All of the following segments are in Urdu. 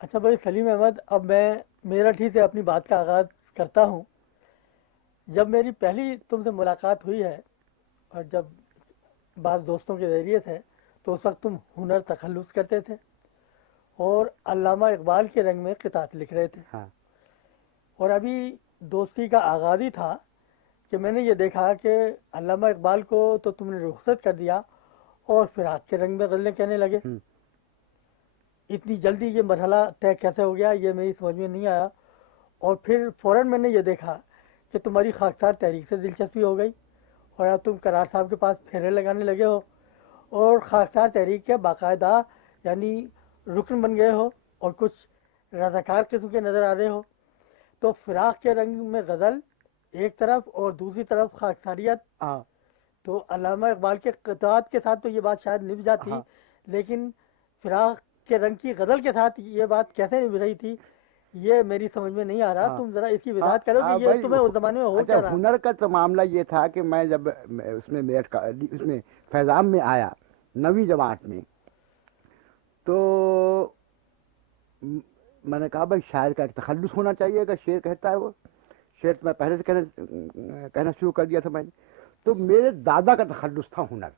اچھا بھائی سلیم احمد، اب میں میرٹھی سے اپنی بات کا آغاز کرتا ہوں۔ جب میری پہلی تم سے ملاقات ہوئی ہے، اور جب بعض دوستوں کے ذریعے سے، تو اس وقت تم ہنر تخلص کرتے تھے اور علامہ اقبال کے رنگ میں قطعات لکھ رہے تھے، ہاں اور ابھی دوستی کا آغاز ہی تھا کہ میں نے یہ دیکھا کہ علامہ اقبال کو تو تم نے رخصت کر دیا اور فراق کے رنگ میں غزلیں کہنے لگے۔ ہوں، اتنی جلدی یہ مرحلہ طے کیسے ہو گیا، یہ میری سمجھ میں نہیں آیا۔ اور پھر فوراً میں نے یہ دیکھا کہ تمہاری خاکسار تحریک سے دلچسپی ہو گئی، اور اب تم قرار صاحب کے پاس پھیرے لگانے لگے ہو اور خاکسار تحریک کے باقاعدہ یعنی رکن بن گئے ہو، اور کچھ رضاکار قسم کے نظر آ رہے ہو۔ تو فراق کے رنگ میں غزل ایک طرف اور دوسری طرف خاکساریت، ہاں تو علامہ اقبال کے قطعات کے ساتھ تو یہ بات شاید نبھ جاتی، ہاں لیکن فراق کے رنگ کی غزل کے ساتھ یہ بات کیسے نبھ رہی تھی، یہ میری سمجھ میں نہیں آ رہا۔ ہاں تم ذرا اس کی ہاں وضاحت کرو کہ ہاں یہ بھائی تمہیں اس زمانے میں ہو اچھا، کیا رہا تھا۔ ہنر کا تو معاملہ یہ تھا کہ میں جب اس میں میرٹھ کا اس میں فیضان میں آیا 9ویں جماعت میں، تو میں نے کہا بھائی شاعر کا ایک تخلص ہونا چاہیے، اگر شعر کہتا ہے وہ شعر تو میں پہلے سے کہنا شروع کر دیا تھا میں نے۔ تو میرے دادا کا تخلص تھا ہنر،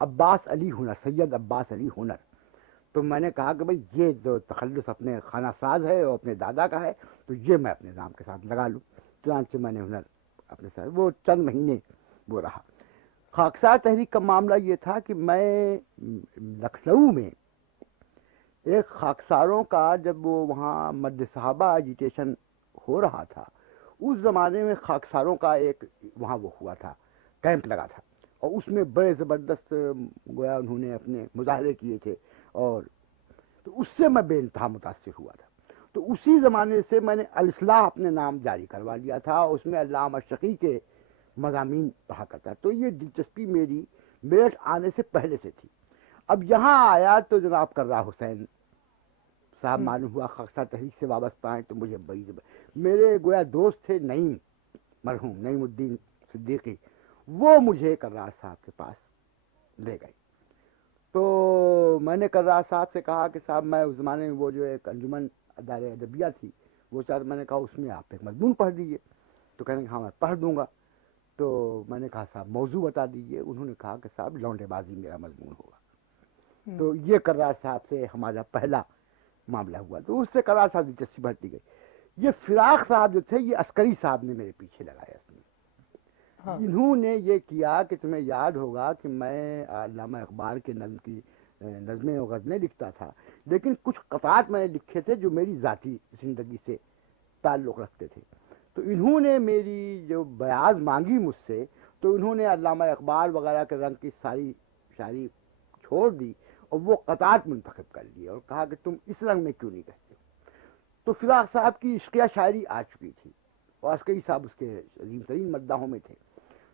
عباس علی ہنر، سید عباس علی ہنر۔ تو میں نے کہا کہ بھائی یہ جو تخلص اپنے خانہ ساز ہے اور اپنے دادا کا ہے، تو یہ میں اپنے نام کے ساتھ لگا لوں۔ چنانچہ میں نے ہنر اپنے ساتھ، وہ چند مہینے وہ رہا۔ خاکسار تحریک کا معاملہ یہ تھا کہ میں لکھنؤ میں ایک خاکساروں کا، جب وہ وہاں مد صحابہ ایجیٹیشن ہو رہا تھا، اس زمانے میں خاکساروں کا ایک وہاں وہ ہوا تھا، کیمپ لگا تھا، اور اس میں بڑے زبردست گویا انہوں نے اپنے مظاہرے کیے تھے، اور تو اس سے میں بے انتہا متاثر ہوا تھا۔ تو اسی زمانے سے میں نے الاصلاح اپنے نام جاری کروا لیا تھا، اس میں علامہ شقی کے مضامین پڑھا کرتا۔ تو یہ دلچسپی میری میرٹھ آنے سے پہلے سے تھی۔ اب یہاں آیا تو جناب کررا حسین صاحب ہوں، معلوم ہوا خاکسار تحریک سے وابستہ ہیں، تو مجھے بڑی میرے گویا دوست تھے نعیم، مرحوم نعیم الدین صدیقی، وہ مجھے کررا صاحب کے پاس لے گئے۔ تو میں نے کررا صاحب سے کہا کہ صاحب میں اس زمانے میں وہ جو ایک انجمن ادارے ادبیہ تھی، وہ چاہتا، میں نے کہا اس میں آپ ایک مضمون پڑھ دیجیے۔ تو کہنے کہ ہاں میں پڑھ دوں گا۔ تو میں نے کہا صاحب موضوع بتا دیجیے۔ انہوں نے کہا کہ صاحب لونڈے بازی میرا مضمون ہوگا۔ ہوں، تو یہ کررا صاحب سے ہمارا پہلا معاملہ ہوا، تو اس سے کررا صاحب دلچسپی بڑھتی گئی۔ یہ فراق صاحب جو تھے، یہ عسکری صاحب نے میرے پیچھے لگایا اس میں۔ ہاں، انہوں نے یہ کیا کہ تمہیں یاد ہوگا کہ میں علامہ اقبال کے نظم کی نظمیں و غزلیں لکھتا تھا، لیکن کچھ قطعات میں نے لکھے تھے جو میری ذاتی زندگی سے تعلق رکھتے تھے۔ تو انہوں نے میری جو بیاض مانگی مجھ سے، تو انہوں نے علامہ اقبال وغیرہ کے رنگ کی ساری شاعری چھوڑ دی اور وہ قطعات منتخب کر لیے، اور کہا کہ تم اس رنگ میں کیوں نہیں کہتے۔ تو فراق صاحب کی عشقیہ شاعری آ چکی تھی، اور عسکری صاحب اس کے عظیم ترین مداحوں میں تھے۔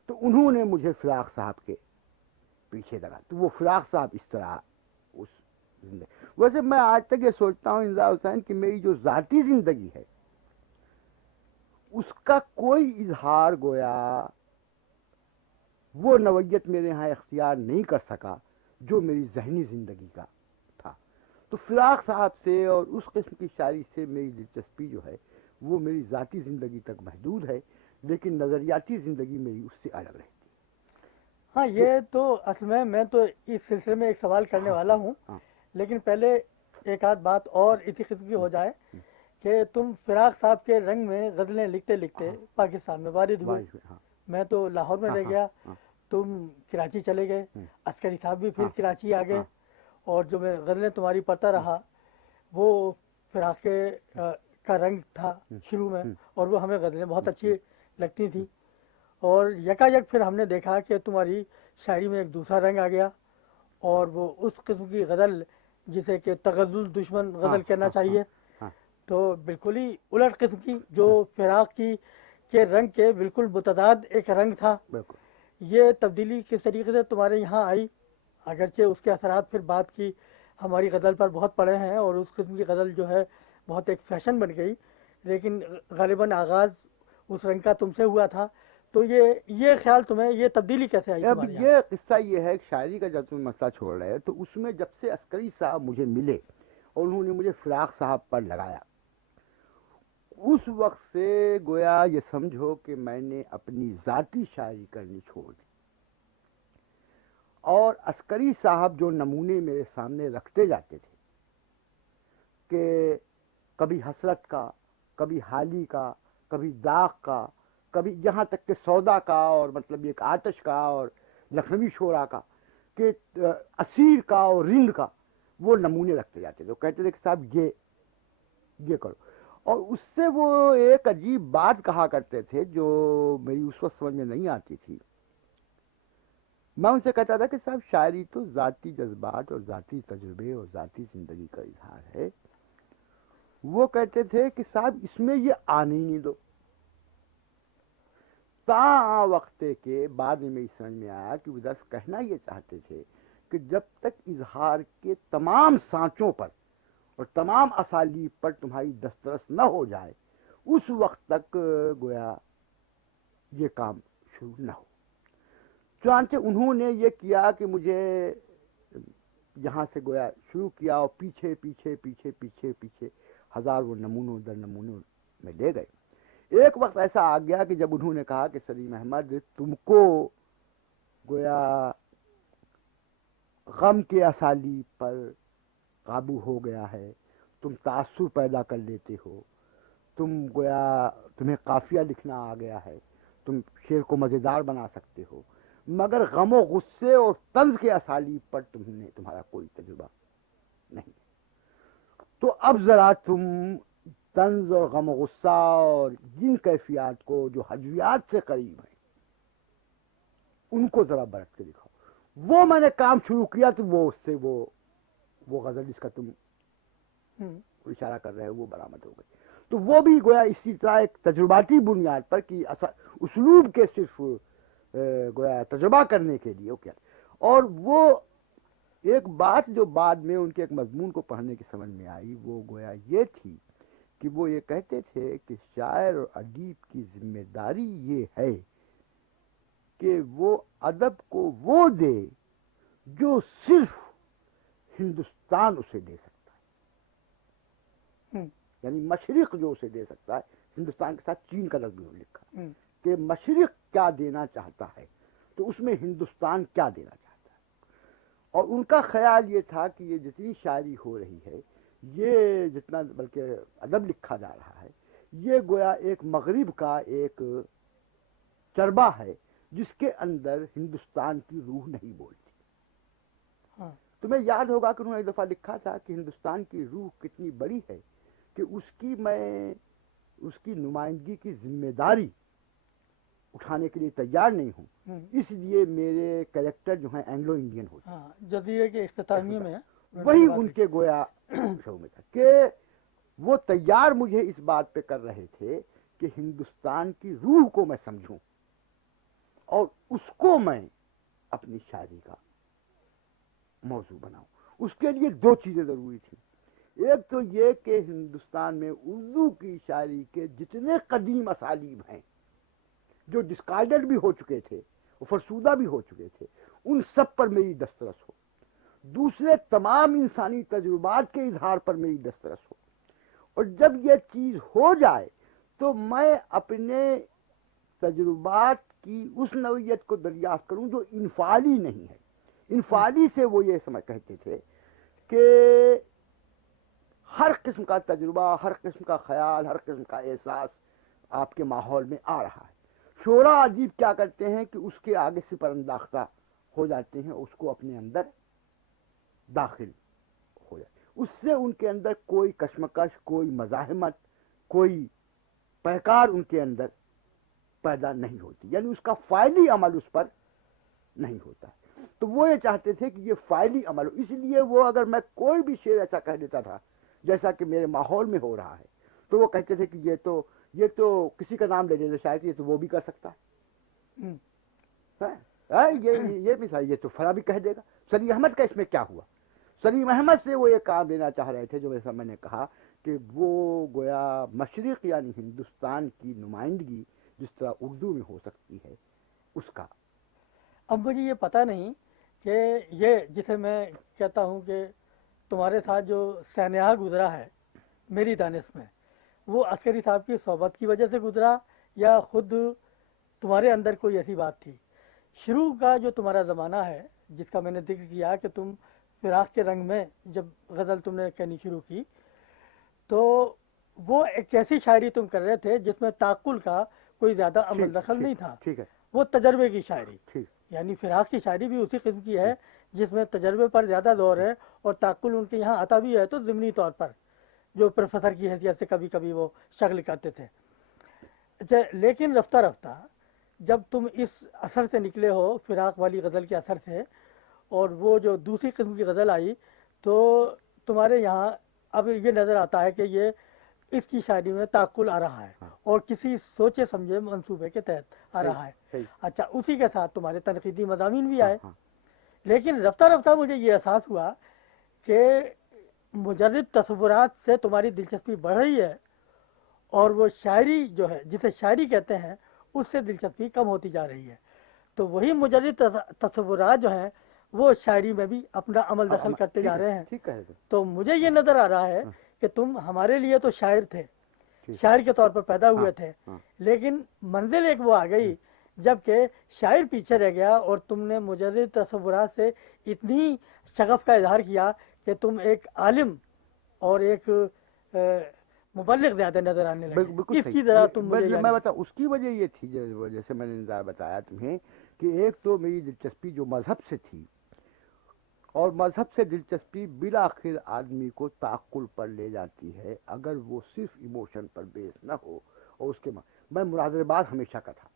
تو انہوں نے مجھے فراق صاحب کے پیچھے لگا، تو وہ فراق صاحب اس طرح اس زندگی۔ ویسے میں آج تک یہ سوچتا ہوں انضاء حسین کہ میری جو ذاتی زندگی ہے، اس کا کوئی اظہار گویا وہ نوعیت میرے ہاں اختیار نہیں کر سکا جو میری ذہنی زندگی کا تھا۔ تو فراق صاحب سے اور اس قسم کی شاعری سے میری دلچسپی جو ہے وہ میری ذاتی زندگی تک محدود ہے، لیکن نظریاتی زندگی میری اس سے الگ رہتی ہاں، تو یہ تو اصل میں تو اس سلسلے میں ایک سوال کرنے ہاں والا ہاں ہوں، ہاں لیکن پہلے ایک آدھ بات اور اسی قسم کی ہو جائے کہ تم فراق صاحب کے رنگ میں غزلیں لکھتے لکھتے ہاں پاکستان میں وارد ہوئے۔ بارش ہاں میں تو لاہور میں ہاں رہ ہاں گیا، ہاں تم کراچی چلے گئے، عسکری صاحب بھی پھر ہاں کراچی آ گئے، ہاں اور جو میں غزلیں تمہاری پڑھتا رہا وہ فراق کا رنگ تھا شروع میں، اور وہ ہمیں غزلیں بہت اچھی لگتی تھیں۔ اور یکا پھر ہم نے دیکھا کہ تمہاری شاعری میں ایک دوسرا رنگ آ گیا، اور وہ اس قسم کی غزل جسے کہ تغزل دشمن ہاں غزل کہنا ہاں ہاں چاہیے، ہاں تو بالکل ہی الٹ قسم کی، جو فراق کی کے رنگ کے بالکل متضاد ایک رنگ تھا۔ بالکل یہ تبدیلی کس طریقے سے تمہارے یہاں آئی؟ اگرچہ اس کے اثرات پھر بعد کی ہماری غزل پر بہت پڑے ہیں، اور اس قسم کی غزل جو ہے بہت ایک فیشن بن گئی، لیکن غالباً آغاز اس رنگ کا تم سے ہوا تھا۔ تو یہ خیال تمہیں، یہ تبدیلی کیسے آئی اب تمہارے یہاں؟ یہ قصہ یہ ہے کہ شاعری کا جب تم مسئلہ چھوڑ رہے ہیں، تو اس میں جب سے عسکری صاحب مجھے ملے اور انہوں نے مجھے فراق صاحب پر لگایا. اس وقت سے گویا یہ سمجھو کہ میں نے اپنی ذاتی شاعری کرنی چھوڑ دی. اور عسکری صاحب جو نمونے میرے سامنے رکھتے جاتے تھے کہ کبھی حسرت کا، کبھی حالی کا، کبھی داغ کا، کبھی یہاں تک کہ سودا کا، اور مطلب ایک آتش کا اور لکھنوی شعرا کا، کہ اسیر کا اور رند کا، وہ نمونے رکھتے جاتے تھے. وہ کہتے تھے کہ صاحب یہ کرو. اور اس سے وہ ایک عجیب بات کہا کرتے تھے جو میری اس وقت سمجھ میں نہیں آتی تھی. میں ان سے کہتا تھا کہ صاحب شاعری تو ذاتی جذبات اور ذاتی تجربے اور ذاتی زندگی کا اظہار ہے. وہ کہتے تھے کہ صاحب اس میں یہ آنے ہی نہیں دو. تا وقت کے بعد میں میری سمجھ میں آیا کہ وہ دس کہنا یہ چاہتے تھے کہ جب تک اظہار کے تمام سانچوں پر اور تمام اسالیب پر تمہاری دسترس نہ ہو جائے اس وقت تک گویا یہ کام شروع نہ ہو. چنانچہ انہوں نے یہ کیا کہ مجھے یہاں سے گویا شروع کیا اور پیچھے پیچھے پیچھے پیچھے پیچھے ہزاروں نمونوں در نمونوں میں لے گئے. ایک وقت ایسا آ گیا کہ جب انہوں نے کہا کہ سلیم احمد تم کو گویا غم کے اسالیب پر قابو ہو گیا ہے، تم تاثر پیدا کر لیتے ہو، تم گویا تمہیں قافیہ لکھنا آ گیا ہے، تم شعر کو مزیدار بنا سکتے ہو، مگر غم و غصے اور طنز کے اسالیب پر تمہارا کوئی تجربہ نہیں. تو اب ذرا تم طنز اور غم و غصہ اور جن کیفیات کو جو حجویات سے قریب ہیں ان کو ذرا برت کے دکھاؤ. وہ میں نے کام شروع کیا تو وہ اس سے وہ غزل جس کا تم اشارہ کر رہے ہو وہ برآمد ہو گئی. تو وہ بھی گویا اسی طرح ایک تجرباتی بنیاد پر کہ اسلوب کے صرف گویا تجربہ کرنے کے لیے کیا. اور وہ ایک بات جو بعد میں ان کے ایک مضمون کو پڑھنے کی سمجھ میں آئی وہ گویا یہ تھی کہ وہ یہ کہتے تھے کہ شاعر اور ادیب کی ذمہ داری یہ ہے کہ وہ ادب کو وہ دے جو صرف ہندوستان اسے دے سکتا ہے. یعنی مشرق جو اسے دے سکتا ہے، ہندوستان کے ساتھ چین کا لفظ بھی لکھا کہ مشرق کیا دینا چاہتا ہے تو اس میں ہندوستان کیا دینا چاہتا ہے. اور ان کا خیال یہ تھا کہ یہ جتنی شاعری ہو رہی ہے، یہ جتنا بلکہ ادب لکھا جا رہا ہے، یہ گویا ایک مغرب کا ایک چربہ ہے جس کے اندر ہندوستان کی روح نہیں بولتی. تمہیں یاد ہوگا کہ انہوں نے ایک دفعہ لکھا تھا کہ ہندوستان کی روح کتنی بڑی ہے کہ میں اس کی نمائندگی کی ذمہ داری اٹھانے کے لیے تیار نہیں ہوں، اس لیے میرے کریکٹر جو ہیں اینگلو انڈین ہوتے ہیں. جدیدیہ کے اختتامیہ میں وہی ان کے گویا شو میں تھا کہ وہ تیار مجھے اس بات پہ کر رہے تھے کہ ہندوستان کی روح کو میں سمجھوں اور اس کو میں اپنی شاعری کا موضوع بناؤں. اس کے لیے دو چیزیں ضروری تھیں. ایک تو یہ کہ ہندوستان میں اردو کی شاعری کے جتنے قدیم اسالیب ہیں جو ڈسکارڈڈ بھی ہو چکے تھے، وہ فرسودہ بھی ہو چکے تھے، ان سب پر میری دسترس ہو. دوسرے تمام انسانی تجربات کے اظہار پر میری دسترس ہو. اور جب یہ چیز ہو جائے تو میں اپنے تجربات کی اس نوعیت کو دریافت کروں جو انفعالی نہیں ہے. انفعالی سے وہ یہ سمجھ کہتے تھے کہ ہر قسم کا تجربہ، ہر قسم کا خیال، ہر قسم کا احساس آپ کے ماحول میں آ رہا ہے. شعراء ادیب کیا کرتے ہیں کہ اس کے آگے سے پر انداختہ ہو جاتے ہیں، اس کو اپنے اندر داخل ہو جائے. اس سے ان کے اندر کوئی کشمکش، کوئی مزاحمت، کوئی پیکار ان کے اندر پیدا نہیں ہوتی، یعنی اس کا فعلی عمل اس پر نہیں ہوتا. تو وہ یہ چاہتے تھے کہ یہ فعلی عمل ہو. اس لیے وہ اگر میں کوئی بھی شعر ایسا کہہ دیتا تھا جیسا کہ میرے ماحول میں ہو رہا ہے تو وہ کہتے تھے کہ یہ تو کسی کا نام لے لیتے شاید یہ تو وہ بھی کر سکتا ہے، یہ بھی صحیح، یہ تو فلاں بھی کہہ دے گا. سلیم احمد کا اس میں کیا ہوا؟ سلیم احمد سے وہ یہ کام لینا چاہ رہے تھے جو جیسا میں نے کہا کہ وہ گویا مشرق یعنی ہندوستان کی نمائندگی جس طرح اردو میں ہو سکتی ہے اس کا. اب مجھے یہ پتہ نہیں کہ یہ جسے میں کہتا ہوں کہ تمہارے ساتھ جو سانحہ گزرا ہے میری دانش میں، وہ عسکری صاحب کی صحبت کی وجہ سے گزرا یا خود تمہارے اندر کوئی ایسی بات تھی؟ شروع کا جو تمہارا زمانہ ہے جس کا میں نے ذکر کیا کہ تم فراق کے رنگ میں جب غزل تم نے کہنی شروع کی، تو وہ ایک ایسی شاعری تم کر رہے تھے جس میں تعقل کا کوئی زیادہ عمل دخل نہیں تھا، ٹھیک ہے، وہ تجربے کی شاعری، ٹھیک، یعنی فراق کی شاعری بھی اسی قسم کی ہے جس میں تجربے پر زیادہ زور ہے، اور تعقل ان کے یہاں آتا بھی ہے تو ضمنی طور پر، جو پروفیسر کی حیثیت سے کبھی کبھی وہ شکل کرتے تھے۔ اچھا، لیکن رفتہ رفتہ جب تم اس اثر سے نکلے ہو، فراق والی غزل کے اثر سے، اور وہ جو دوسری قسم کی غزل آئی، تو تمہارے یہاں اب یہ نظر آتا ہے کہ یہ اس کی شاعری میں تعقل آ رہا ہے اور کسی سوچے سمجھے منصوبے کے تحت آ رہا ہے۔ اچھا، اسی کے ساتھ تمہارے تنقیدی مضامین بھی آئے، لیکن رفتہ رفتہ مجھے یہ احساس ہوا کہ مجرد تصورات سے تمہاری دلچسپی بڑھ رہی ہے، اور وہ شاعری جو ہے جسے شاعری کہتے ہیں اس سے دلچسپی کم ہوتی جا رہی ہے، تو وہی مجرد تصورات جو ہیں وہ شاعری میں بھی اپنا عمل دخل کرتے جا رہے ہیں۔ تو مجھے یہ نظر آ رہا ہے کہ تم ہمارے لیے تو شاعر تھے، شاعر کے طور پر پیدا ہوئے تھے، لیکن منزل ایک وہ آ گئی جب کہ شاعر پیچھے رہ گیا اور تم نے مجرد تصورات سے اتنی شغف کا اظہار کیا کہ تم ایک عالم اور ایک مبلغ زیادہ نظر آنے لگے۔ اس کی ذرا تم مجھے میں بتا، اس کی وجہ یہ تھی جیسے میں نے بتایا تمہیں کہ ایک تو میری دلچسپی جو مذہب سے تھی، اور مذہب سے دلچسپی بالآخر آدمی کو تعقل پر لے جاتی ہے اگر وہ صرف ایموشن پر بیس نہ ہو، اور اس کے میں مناظرہ باز ہمیشہ کا تھا،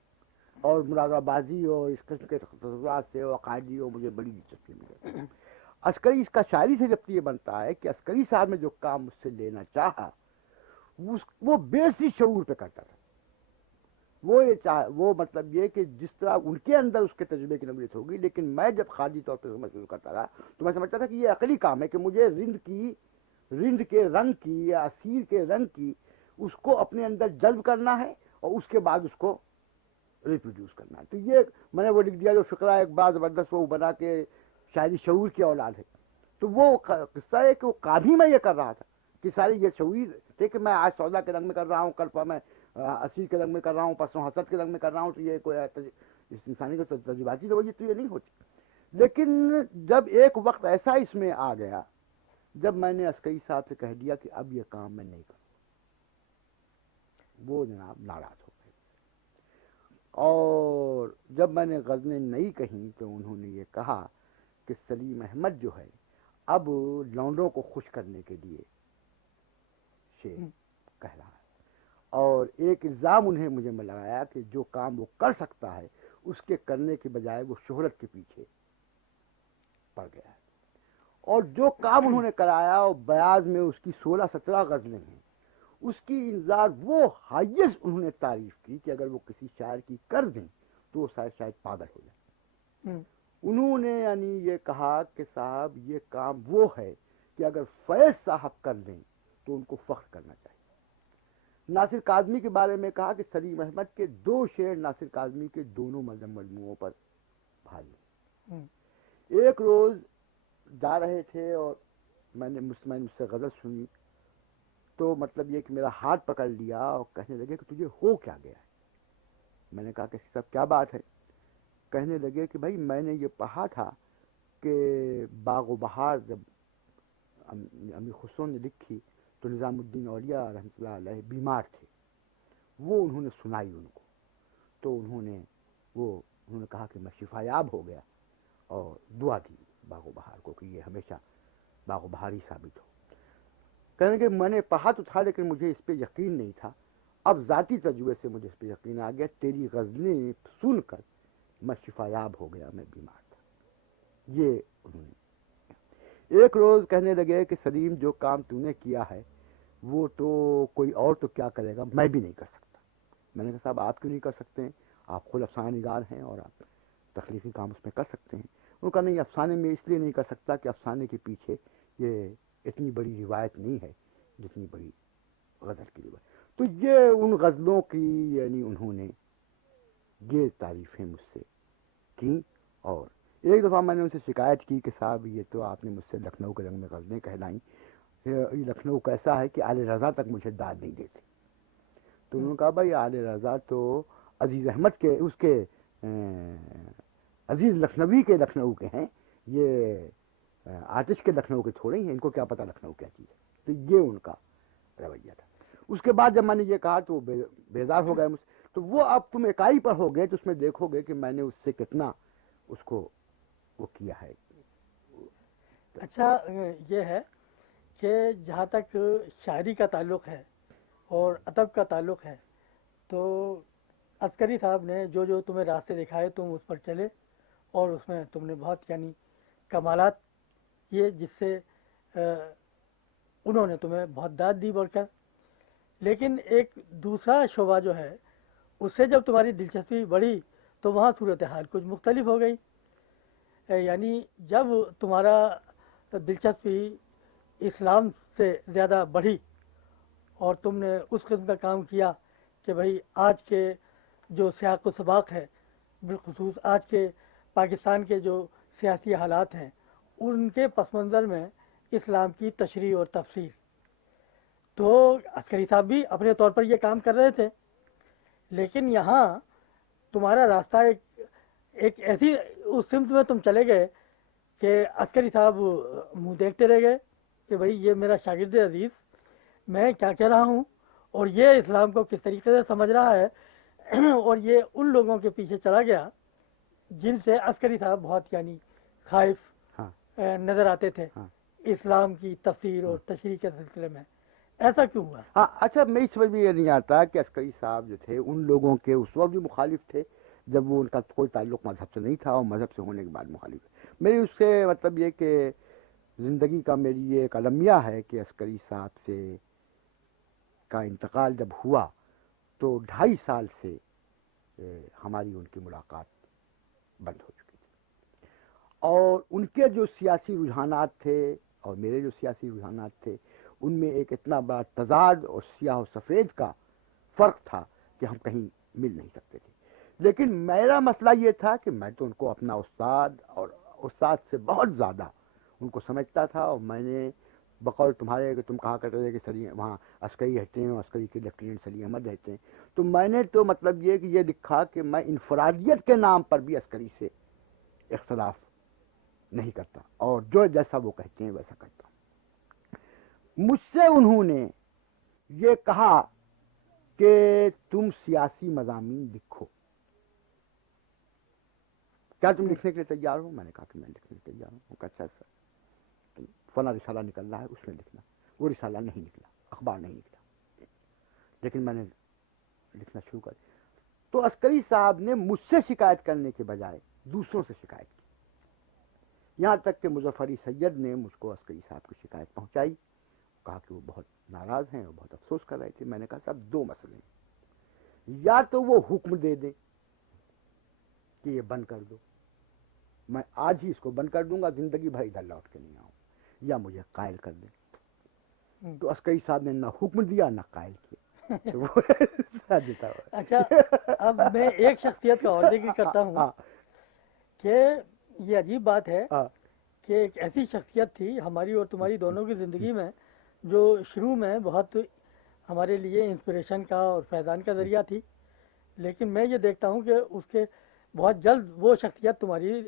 اور مناظرہ بازی اور اس قسم کے تصورات سے اور عقائدی اور مجھے بڑی دلچسپی ملی۔ عسکری اس کا شاعری سے جب یہ بنتا ہے کہ عسکری صاحب نے جو کام مجھ سے لینا چاہا وہ بیسی شعور پہ کرتا تھا، وہ مطلب یہ کہ جس طرح ان کے اندر اس کے تجربے کی نوعیت ہوگی، لیکن میں جب خارجی طور پہ سمجھ شروع کرتا رہا تو میں سمجھتا تھا کہ یہ عقلی کام ہے کہ مجھے رند کے رنگ کی یا اسیر کے رنگ کی اس کو اپنے اندر جلب کرنا ہے اور اس کے بعد اس کو ریپروڈیوس کرنا ہے۔ تو یہ میں نے وہ لکھ دیا جو فقرہ ایک بار زبردست وہ بنا کے شاعری شعور کی اولاد ہے۔ تو وہ قصہ ہے کہ وہ کابھی میں یہ کر رہا تھا کہ ساری یہ شعور تھے کہ میں آج سودا کے رنگ میں کر رہا ہوں، کل پر میں اسیر کے رنگ میں کر رہا ہوں، پرسوں حسد کے رنگ میں کر رہا ہوں، تو یہ کوئی اس انسانی کو تجرباتی رویت تو یہ نہیں ہوتی۔ لیکن جب ایک وقت ایسا اس میں آ گیا جب میں نے عسکری صاحب سے کہہ دیا کہ اب یہ کام میں نہیں کروں، وہ جناب ناراض ہو گئے، اور جب میں نے غزلیں نہیں کہیں تو انہوں نے یہ کہا کہ سلیم احمد جو ہے اب لونڈوں کو خوش کرنے کے لیے شعر کہہ رہا ہے، اور ایک الزام انہیں مجھے میں لگایا کہ جو کام وہ کر سکتا ہے اس کے کرنے کے بجائے وہ شہرت کے پیچھے پڑ گیا ہے، اور جو کام انہوں نے کرایا اور بیاض میں اس کی 16-17 غزلیں ہیں، اس کی انتظار وہ ہائیسٹ انہوں نے تعریف کی کہ اگر وہ کسی شاعر کی کر دیں تو وہ شاید پاگل ہو جائے۔ انہوں نے یعنی یہ کہا کہ صاحب یہ کام وہ ہے کہ اگر فیض صاحب کر دیں تو ان کو فخر کرنا چاہیے۔ ناصر کاظمی کے بارے میں کہا کہ سلیم احمد کے 2 شعر ناصر کاظمی کے دونوں مجموعوں پر بھاری۔ ایک روز جا رہے تھے اور میں نے مجھ سے غزل سنی، تو مطلب یہ کہ میرا ہاتھ پکڑ لیا اور کہنے لگے کہ تجھے ہو کیا گیا ہے؟ میں نے کہا کہ صاحب کیا بات ہے؟ کہنے لگے کہ بھائی میں نے یہ پڑھا تھا کہ باغ و بہار جب امیر خسرو نے لکھی تو نظام الدین اولیاء رحمۃ اللہ علیہ بیمار تھے، وہ انہوں نے سنائی ان کو، تو انہوں نے کہا کہ میں شفا یاب ہو گیا، اور دعا دی باغ و بہار کو کہ یہ ہمیشہ باغ و بہار ہی ثابت ہو۔ کہنے کہ میں نے پڑھا تو تھا لیکن مجھے اس پہ یقین نہیں تھا، اب ذاتی تجربے سے مجھے اس پہ یقین آ گیا، تیری غزلیں سن کر میں شفا یاب ہو گیا، میں بیمار تھا۔ یہ انہوں نے ایک روز کہنے لگے کہ سلیم جو کام تو نے کیا ہے وہ تو کوئی اور تو کیا کرے گا، میں بھی نہیں کر سکتا۔ میں نے کہا صاحب آپ کیوں نہیں کر سکتے ہیں؟ آپ خود افسانہ نگار ہیں اور آپ تخلیقی کام اس میں کر سکتے ہیں۔ انہوں نے کہا نہیں، افسانے میں اس لیے نہیں کر سکتا کہ افسانے کے پیچھے یہ اتنی بڑی روایت نہیں ہے جتنی بڑی غزل کی روایت۔ تو یہ ان غزلوں کی یعنی انہوں نے یہ تعریفیں مجھ سے کی، اور ایک دفعہ میں نے ان سے شکایت کی کہ صاحب یہ تو آپ نے مجھ سے لکھنؤ کے رنگ میں غزلیں کہلائیں، یہ لکھنؤ کیسا ہے کہ آل رضا تک مجھے داد نہیں دیتے. تو انہوں نے کہا بھائی آل رضا تو عزیز احمد کے اس کے عزیز لکھنوی کے لکھنؤ کے ہیں، یہ آتش کے لکھنؤ کے تھوڑے ہی ہیں، ان کو کیا پتا لکھنؤ کیا چیز ہے. تو یہ ان کا رویہ تھا. اس کے بعد جب میں نے یہ کہا تو وہ بیزار ہو گئے مجھ سے. تو وہ اب تم اکائی پر ہو گئے تو اس میں دیکھو گے کہ میں نے اس سے کتنا اس کو وہ کیا ہے. اچھا یہ ہے کہ جہاں تک شاعری کا تعلق ہے اور ادب کا تعلق ہے تو عسکری صاحب نے جو جو تمہیں راستے دکھائے تم اس پر چلے اور اس میں تم نے بہت یعنی کمالات کیے جس سے انہوں نے تمہیں بہت داد دی بول کر. لیکن ایک دوسرا شعبہ جو ہے اس سے جب تمہاری دلچسپی بڑھی تو وہاں صورتحال کچھ مختلف ہو گئی. یعنی جب تمہارا دلچسپی اسلام سے زیادہ بڑھی اور تم نے اس قسم کا کام کیا کہ بھائی آج کے جو سیاق و سباق ہے، بالخصوص آج کے پاکستان کے جو سیاسی حالات ہیں ان کے پس منظر میں اسلام کی تشریح اور تفسیر، تو عسکری صاحب بھی اپنے طور پر یہ کام کر رہے تھے. لیکن یہاں تمہارا راستہ ایک ایسی اس سمت میں تم چلے گئے کہ عسکری صاحب منہ دیکھتے رہ گئے کہ بھائی یہ میرا شاگرد عزیز میں کیا کہہ رہا ہوں اور یہ اسلام کو کس طریقے سے سمجھ رہا ہے اور یہ ان لوگوں کے پیچھے چلا گیا جن سے عسکری صاحب بہت یعنی خائف ہاں نظر آتے تھے ہاں اسلام کی تفسیر اور تشریح کے سلسلے میں. ایسا کیوں ہوا؟ ہاں. اچھا میں اس وقت بھی یہ نہیں آتا کہ عسکری صاحب جو تھے ان لوگوں کے اس وقت بھی مخالف تھے جب وہ ان کا کوئی تعلق مذہب سے نہیں تھا اور مذہب سے ہونے کے بعد مخالف. میری اس سے مطلب یہ کہ زندگی کا میری یہ ایک المیہ ہے کہ عسکری صاحب سے کا انتقال جب ہوا تو 2.5 سال سے ہماری ان کی ملاقات بند ہو چکی تھی. اور ان کے جو سیاسی رجحانات تھے اور میرے جو سیاسی رجحانات تھے ان میں ایک اتنا بڑا تضاد اور سیاہ و سفید کا فرق تھا کہ ہم کہیں مل نہیں سکتے تھے. لیکن میرا مسئلہ یہ تھا کہ میں تو ان کو اپنا استاد اور استاد سے بہت زیادہ ان کو سمجھتا تھا. اور میں نے بقول تمہارے کہ تم کہا کرتے تھے کہ سلیم وہاں عسکری رہتے ہیں، عسکری کے لیفٹیننٹ سلیم احمد رہتے ہیں، تو میں نے تو مطلب یہ کہ یہ لکھا کہ میں انفرادیت کے نام پر بھی عسکری سے اختلاف نہیں کرتا اور جو جیسا وہ کہتے ہیں ویسا کرتا ہوں. مجھ سے انہوں نے یہ کہا کہ تم سیاسی مضامین لکھو، کیا تم لکھنے کے لیے تیار ہو؟ میں نے کہا کہ میں لکھنے کے لیے تیار ہوں. اچھا سر فلاں رسالہ نکل رہا ہے اس میں لکھنا. وہ رسالہ نہیں نکلا، اخبار نہیں نکلا، لیکن میں نے لکھنا شروع کر. تو عسکری صاحب نے مجھ سے شکایت کرنے کے بجائے دوسروں سے شکایت کی. یہاں تک کہ مظفری سید نے مجھ کو عسکری صاحب کی شکایت پہنچائی، کہا کہ وہ بہت ناراض ہیں اور بہت افسوس کر رہے تھے. میں نے کہا صاحب 2 مسئلے ہیں، یا تو وہ حکم دے دیں کہ یہ بند کر دو، میں آج ہی اس کو بند کر دوں گا، زندگی بھر ادھر لوٹ کے نہیں آؤں، یا مجھے قائل کر دیں. تو عسکری صاحب نے نہ حکم دیا نہ قائل کیا. اچھا اب میں ایک شخصیت کا اور ذکر کرتا ہوں کہ یہ عجیب بات ہے کہ ایک ایسی شخصیت تھی ہماری اور تمہاری دونوں کی زندگی میں جو شروع میں بہت ہمارے لیے انسپریشن کا اور فیضان کا ذریعہ تھی، لیکن میں یہ دیکھتا ہوں کہ اس کے بہت جلد وہ شخصیت تمہاری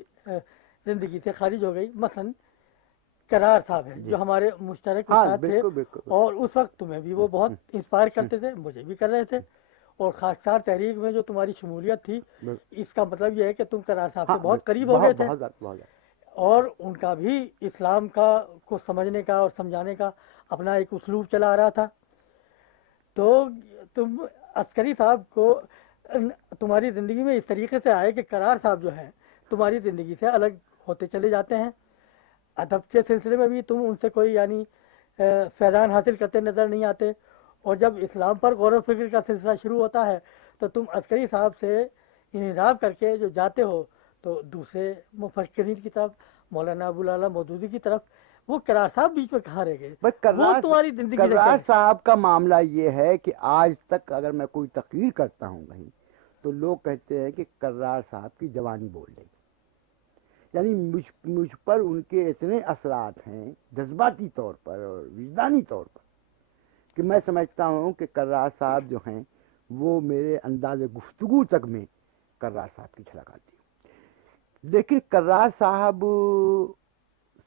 زندگی سے خارج ہو گئی. مثلاً کرار صاحب ہے جو ہمارے مشترک استاد تھے اور اس وقت تمہیں بھی وہ بہت انسپائر کرتے تھے، مجھے بھی کر رہے تھے. اور خاکسار تحریک میں جو تمہاری شمولیت تھی اس کا مطلب یہ ہے کہ تم کرار صاحب سے بہت قریب ہو گئے تھے اور ان کا بھی اسلام کا کو سمجھنے کا اور سمجھانے کا اپنا ایک اسلوب چلا آ رہا تھا. تو تم عسکری صاحب کو تمہاری زندگی میں اس طریقے سے آئے کہ کرار صاحب جو ہے تمہاری زندگی سے الگ ہوتے چلے جاتے ہیں. ادب کے سلسلے میں بھی تم ان سے کوئی یعنی فیضان حاصل کرتے نظر نہیں آتے، اور جب اسلام پر غور و فکر کا سلسلہ شروع ہوتا ہے تو تم عسکری صاحب سے انحراف کر کے جو جاتے ہو تو دوسرے مفکرین کی طرف، مولانا ابوالعلا مودودی کی طرف. وہ کرار صاحب بیچ میں کہاں رہ گئے؟ وہ تمہاری زندگی کرار صاحب کا معاملہ یہ ہے کہ آج تک اگر میں کوئی تقریر کرتا ہوں کہیں تو لوگ کہتے ہیں کہ کرار صاحب کی جوانی بول رہی. یعنی مجھ پر ان کے اتنے اثرات ہیں جذباتی طور پر اور وجدانی طور پر کہ میں سمجھتا ہوں کہ کرار صاحب جو ہیں وہ میرے انداز گفتگو تک میں کرار صاحب کی جھلک آتی ہے. لیکن کرار صاحب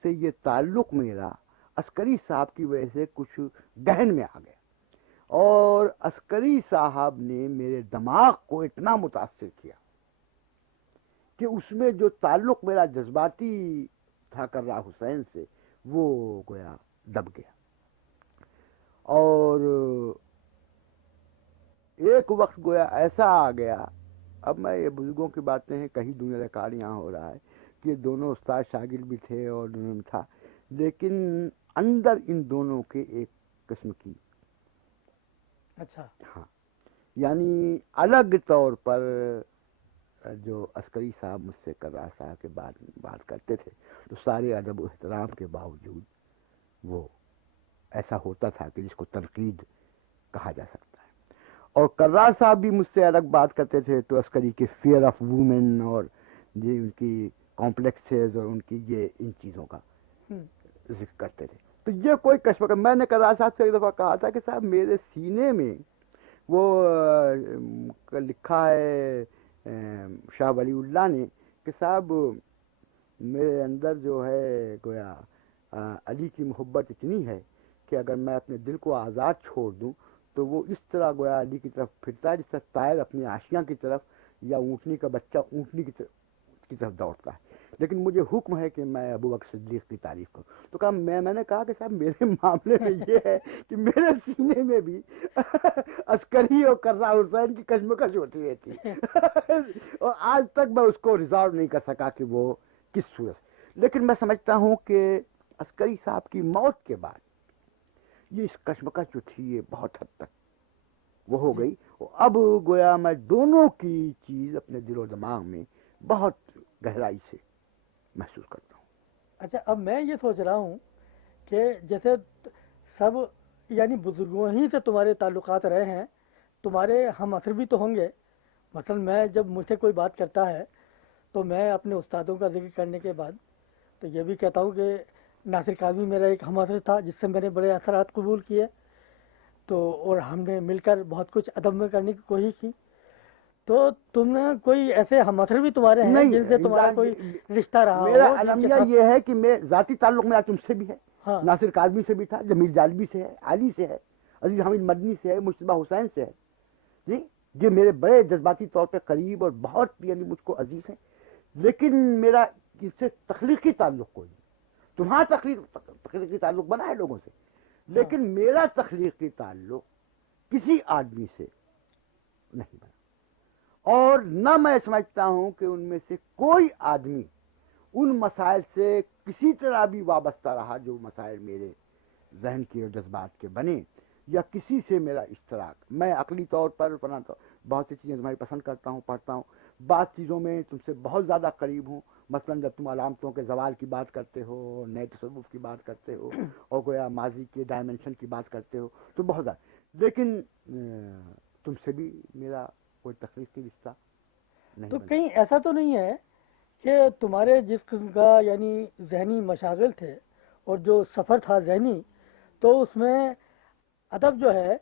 سے یہ تعلق میرا عسکری صاحب کی وجہ سے کچھ گہن میں آ گیا، اور عسکری صاحب نے میرے دماغ کو اتنا متاثر کیا کہ اس میں جو تعلق میرا جذباتی تھا کرار حسین سے وہ گویا دب گیا. اور ایک وقت گویا ایسا آ گیا، اب میں یہ بزرگوں کی باتیں ہیں، کہیں دنیا ریکارڈ یہاں ہو رہا ہے کہ دونوں استاد شاگرد بھی تھے اور دونوں میں تھا، لیکن اندر ان دونوں کے ایک قسم کی اچھا ہاں یعنی الگ طور پر جو عسکری صاحب مجھ سے کرار صاحب کے بات کرتے تھے تو سارے ادب و احترام کے باوجود وہ ایسا ہوتا تھا کہ جس کو تنقید کہا جا سکتا ہے. اور کرار صاحب بھی مجھ سے الگ بات کرتے تھے تو عسکری کے فیئر آف وومن اور یہ ان کی کمپلیکسز اور ان کی یہ ان چیزوں کا ذکر کرتے تھے. تو یہ کوئی کشمکش، میں نے کرار صاحب سے ایک دفعہ کہا تھا کہ صاحب میرے سینے میں وہ لکھا ہے شاہ ولی اللہ نے کہ صاحب میرے اندر جو ہے گویا علی کی محبت اتنی ہے کہ اگر میں اپنے دل کو آزاد چھوڑ دوں تو وہ اس طرح گویا علی کی طرف پھرتا ہے جس طرح طائر اپنی آشیاں کی طرف یا اونٹنی کا بچہ اونٹنی کی طرف دوڑتا ہے. لیکن مجھے حکم ہے کہ میں ابو بکر صدیق کی تعریف کروں. تو کہا میں نے کہا کہ صاحب میرے معاملے میں یہ ہے کہ میرے سینے میں بھی عسکری اور کرار حسین کی کشمکش ہوتی رہتی اور آج تک میں اس کو ریزالو نہیں کر سکا کہ وہ کس صورت. لیکن میں سمجھتا ہوں کہ عسکری صاحب کی موت کے بعد یہ اس کشمکش جو تھی یہ بہت حد تک وہ ہو گئی، اور اب گویا میں دونوں کی چیز اپنے دل و دماغ میں بہت گہرائی سے محسوس کرتا ہوں. اچھا، اب میں یہ سوچ رہا ہوں کہ جیسے سب یعنی بزرگوں ہی سے تمہارے تعلقات رہے ہیں، تمہارے ہم عصر بھی تو ہوں گے. مثلا میں جب مجھ سے کوئی بات کرتا ہے تو میں اپنے استادوں کا ذکر کرنے کے بعد تو یہ بھی کہتا ہوں کہ ناصر کاظمی میرا ایک ہم عصر تھا جس سے میں نے بڑے اثرات قبول کیے، تو اور ہم نے مل کر بہت کچھ ادب میں کرنے کی کوشش کی. تو تم نے کوئی ایسے ہم عصر بھی تمہارے ہیں نہیں، جن سے تمہارا کوئی رشتہ رہا میرا ہو جن کے المیہ ساتھ؟ یہ ہے کہ میں ذاتی تعلق میرا تم سے بھی ہے، ہاں ناصر کاظمی سے بھی تھا، جمیل جالبی سے ہے، علی سے ہے، عزیز حمید مدنی سے ہے، مجتبیٰ حسین سے ہے. جی یہ میرے بڑے جذباتی طور پہ قریب اور بہت یعنی مجھ کو عزیز ہیں. لیکن میرا اس سے تخلیقی تعلق کوئی نہیں. تمہارا تخلیقی تعلق بنا ہے لوگوں سے، لیکن میرا تخلیقی تعلق کسی آدمی سے نہیں بنا، اور نہ میں سمجھتا ہوں کہ ان میں سے کوئی آدمی ان مسائل سے کسی طرح بھی وابستہ رہا جو مسائل میرے ذہن کے اور جذبات کے بنے، یا کسی سے میرا اشتراک. میں عقلی طور پر بہت سی چیزیں تمہاری پسند کرتا ہوں، پڑھتا ہوں، بعض چیزوں میں تم سے بہت زیادہ قریب ہوں. مثلا جب تم علامتوں کے زوال کی بات کرتے ہو، نئے تصوف کی بات کرتے ہو، اور گویا ماضی کے ڈائمنشن کی بات کرتے ہو تو بہت زیادہ. لیکن تم سے بھی میرا کوئی تخلیقی رشتہ نہیں تو بنا. کہیں ایسا تو نہیں ہے کہ تمہارے جس قسم کا یعنی ذہنی مشاغل تھے اور جو سفر تھا ذہنی، تو اس میں ادب جو ہے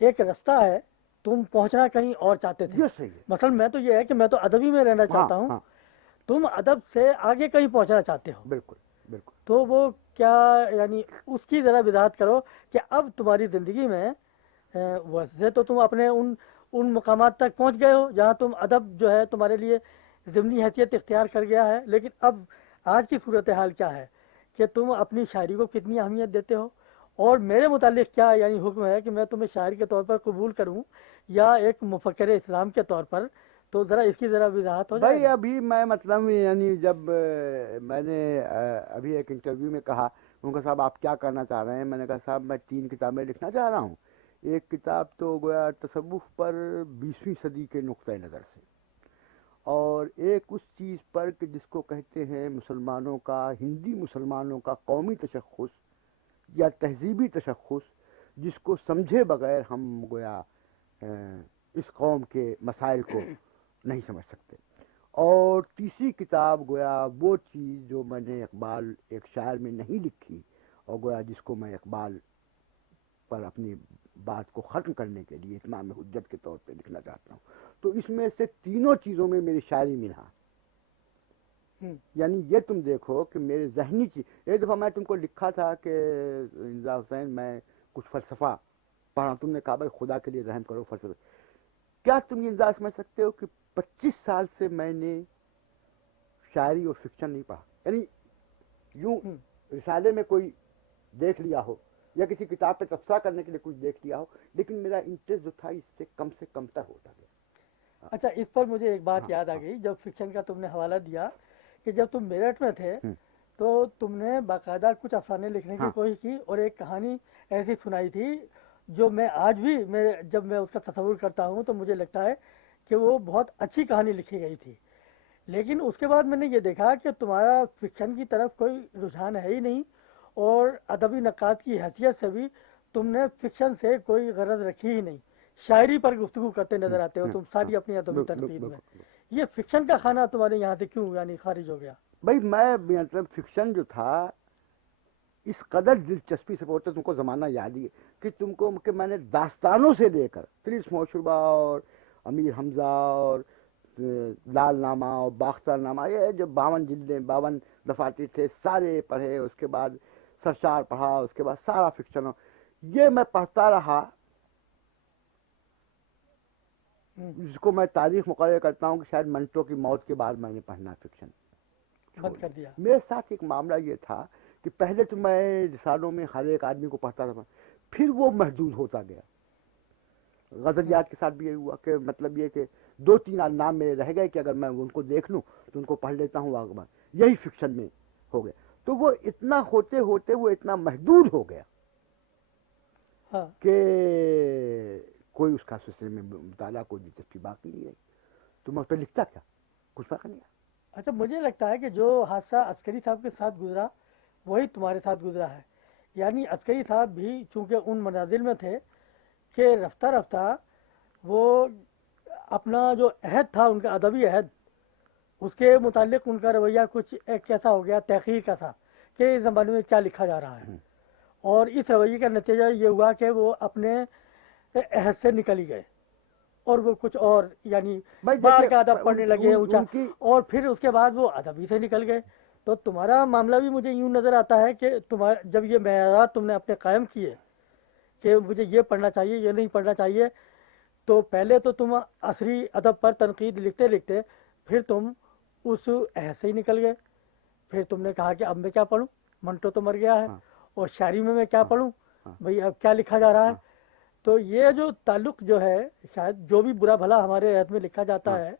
ایک رستہ ہے، تم پہنچنا کہیں اور چاہتے تھے. یہ صحیح ہے. مثلا میں تو یہ ہے کہ میں تو ادبی میں رہنا چاہتا ہوں، ہاں تم ادب سے آگے کہیں پہنچنا چاہتے ہو. بالکل بالکل. تو وہ کیا یعنی اس کی ذرا وضاحت کرو کہ اب تمہاری زندگی میں ویسے تو تم اپنے ان مقامات تک پہنچ گئے ہو جہاں تم ادب جو ہے تمہارے لیے ضمنی حیثیت اختیار کر گیا ہے، لیکن اب آج کی صورتحال کیا ہے کہ تم اپنی شاعری کو کتنی اہمیت دیتے ہو، اور میرے متعلق کیا یعنی حکم ہے کہ میں تمہیں شاعر کے طور پر قبول کروں یا ایک مفکر اسلام کے طور پر؟ تو ذرا اس کی ذرا وضاحت ہو جائے بھائی ابھی میں مطلب یعنی جب میں نے ابھی ایک انٹرویو میں کہا، ان کا صاحب آپ کیا کرنا چاہ رہے ہیں؟ میں نے کہا صاحب میں 3 کتابیں لکھنا چاہ رہا ہوں. ایک کتاب تو گویا تصوف پر 20ویں صدی کے نقطۂ نظر سے، اور ایک اس چیز پر کہ جس کو کہتے ہیں مسلمانوں کا، ہندی مسلمانوں کا قومی تشخص یا تہذیبی تشخص، جس کو سمجھے بغیر ہم گویا اس قوم کے مسائل کو نہیں سمجھ سکتے. اور تیسری کتاب گویا وہ چیز جو میں نے اقبال ایک شاعر میں نہیں لکھی، اور گویا جس کو میں اقبال پر اپنی بات کو ختم کرنے کے لیے اتمام حجت کے طور پہ لکھنا چاہتا ہوں. تو اس میں سے تینوں چیزوں میں میری شاعری ملا. یعنی یہ تم دیکھو کہ میرے ذہنی چیز، ایک دفعہ میں تم کو لکھا تھا کہ انزا حسین میں کچھ فلسفہ پڑھا، تم نے کہا بھائی خدا کے لیے رحم کرو فلسفہ. کیا تم یہ انداز سمجھ سکتے ہو کہ 25 سال سے میں نے شاعری اور فکشن نہیں پڑھا؟ یعنی یوں رسالے میں کوئی دیکھ لیا ہو یا کسی کتاب پہ تبصرہ کرنے کے لیے کچھ دیکھ لیا ہو، لیکن میرا انٹرسٹ جو تھا اس سے کم تر ہوتا گیا. اچھا، اس پر مجھے ایک بات یاد آ گئی. جب فکشن کا تم نے حوالہ دیا کہ جب تم میرٹھ میں تھے تو تم نے باقاعدہ کچھ افسانے لکھنے کی کوشش کی اور ایک کہانی ایسی سنائی تھی جو میں آج بھی جب میں اس کا تصور کرتا ہوں تو مجھے لگتا ہے کہ وہ بہت اچھی کہانی لکھی گئی تھی. لیکن اس کے بعد میں نے یہ دیکھا کہ تمہارا فکشن کی طرف کوئی رجحان ہے ہی نہیں، اور ادبی نقاد کی حیثیت سے بھی تم نے فکشن سے کوئی غرض رکھی ہی نہیں، شاعری پر گفتگو کرتے نظر آتے ہو تم ساری اپنی ادبی تنقید میں. یہ فکشن کا کھانا تمہارے یہاں سے کیوں یعنی خارج ہو گیا؟ بھائی میں مطلب فکشن جو تھا اس قدر دلچسپی سے پڑھتے، تم کو زمانہ یاد ہی ہے کہ تم کو کہ میں نے داستانوں سے لے کر تریس موشربہ اور امیر حمزہ اور لال نامہ اور باختر نامہ، یہ جو 52 جلدیں 52 دفاتر تھے سارے پڑھے. اس کے بعد سرشار پڑھا، اس کے بعد سارا فکشن یہ میں پڑھتا رہا، جس کو میں تاریخ مقرر کرتا ہوں کہ شاید منٹو کی موت کے بعد میں نے پڑھنا فکشن بند کر دیا. میرے ساتھ ایک معاملہ یہ تھا کہ پہلے تو میں رسالوں میں ہر ایک آدمی کو پڑھتا تھا، پھر وہ محدود ہوتا گیا. غزلیات کے ساتھ بھی یہی ہوا کہ مطلب یہ کہ 2-3 نام میرے رہ گئے کہ اگر میں ان کو دیکھ لوں تو ان کو پڑھ لیتا ہوں، آگے بعد یہی فکشن میں ہو گیا. تو وہ اتنا ہوتے ہوتے وہ اتنا محدود ہو گیا کہ کوئی اس کا سلسلے میں مطالعہ کوئی دلچسپی باقی نہیں ہے. تو میں اس پہ لکھتا کیا، کچھ فرق نہیں ہے. اچھا، مجھے لگتا ہے کہ جو حادثہ عسکری صاحب کے ساتھ گزرا وہی تمہارے ساتھ گزرا ہے. یعنی عسکری صاحب بھی چونکہ ان منازل میں تھے کہ رفتہ رفتہ وہ اپنا جو عہد تھا ان کا ادبی عہد، اس کے متعلق ان کا رویہ کچھ ایک کیسا ہو گیا تحقیر کا تھا کہ اس زمانے میں کیا لکھا جا رہا ہے، اور اس رویے کا نتیجہ یہ ہوا کہ وہ اپنے عہد سے نکل ہی گئے اور وہ کچھ اور یعنی باہر کا ادب پڑھنے لگے اونچا، اور پھر اس کے بعد وہ ادبی سے نکل گئے. تو تمہارا معاملہ بھی مجھے یوں نظر آتا ہے کہ جب یہ معیارات تم نے اپنے قائم کیے کہ مجھے یہ پڑھنا چاہیے یہ نہیں پڑھنا چاہیے، تو پہلے تو تم عصری ادب پر تنقید لکھتے لکھتے پھر تم اس عہد سے ہی نکل گئے. پھر تم نے کہا کہ اب میں کیا پڑھوں، منٹو تو مر گیا ہے، اور شاعری میں کیا پڑھوں بھئی، اب کیا لکھا جا رہا ہے. تو یہ جو تعلق جو ہے، شاید جو بھی برا بھلا ہمارے عہد میں لکھا جاتا ہے،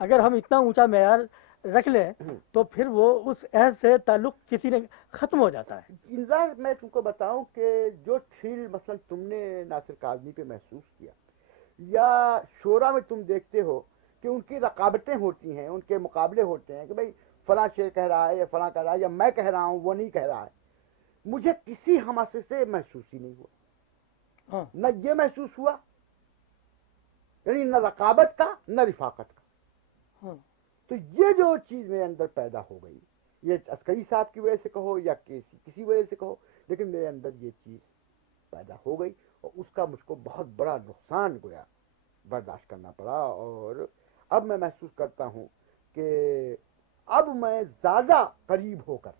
اگر ہم اتنا اونچا معیار رکھ لیں تو پھر وہ اس عہد سے تعلق کسی نے ختم ہو جاتا ہے. انظار میں تم کو بتاؤں کہ جو تھرل مثلا تم نے ناصر کاظمی پہ محسوس کیا، یا شعرا میں تم دیکھتے ہو کہ ان کی رقابتیں ہوتی ہیں، ان کے مقابلے ہوتے ہیں کہ بھئی فلاں شعر کہہ رہا ہے یا فلاں کہہ رہا ہے یا میں کہہ رہا ہوں وہ نہیں کہہ رہا ہے، مجھے کسی حماسے سے محسوس ہی نہیں ہوا. نہ یہ محسوس ہوا، یعنی نہ رقابت کا نہ رفاقت کا. تو یہ جو چیز میرے اندر پیدا ہو گئی، یہ عسکری صاحب کی وجہ سے کہو یا کسی وجہ سے کہو، لیکن میرے اندر یہ چیز پیدا ہو گئی اور اس کا مجھ کو بہت بڑا نقصان گویا برداشت کرنا پڑا. اور اب میں محسوس کرتا ہوں کہ اب میں زیادہ قریب ہو کر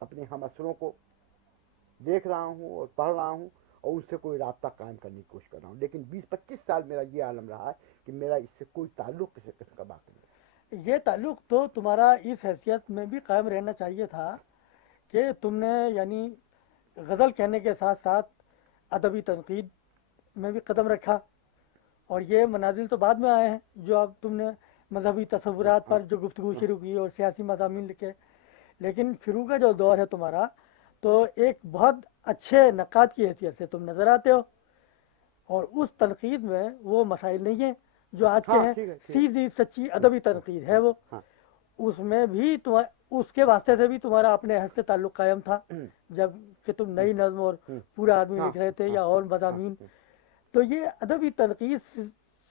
اپنے ہم اثروں کو دیکھ رہا ہوں اور پڑھ رہا ہوں اور ان سے کوئی رابطہ قائم کرنے کی کوشش کر رہا ہوں. لیکن 20-25 سال میرا یہ عالم رہا ہے کہ میرا اس سے کوئی تعلق کسی قسم کا باقی نہیں. یہ تعلق تو تمہارا اس حیثیت میں بھی قائم رہنا چاہیے تھا کہ تم نے یعنی غزل کہنے کے ساتھ ساتھ ادبی تنقید میں بھی قدم رکھا، اور یہ منازل تو بعد میں آئے ہیں جو اب تم نے مذہبی تصورات پر جو گفتگو شروع کی اور سیاسی مضامین لکھے. لیکن شروع کا جو دور ہے تمہارا، تو ایک بہت اچھے نقاد کی حیثیت سے تم نظر آتے ہو، اور اس تنقید میں وہ مسائل نہیں ہیں جو آج کے ہیں، سیدھی سچی ادبی تنقید ہے وہ. اس میں بھی اس کے واسطے سے بھی تمہارا اپنے حد سے تعلق قائم تھا جب کہ تم نئی نظم اور پورا آدمی لکھ رہے تھے یا اور مضامین. تو یہ ادبی تنقید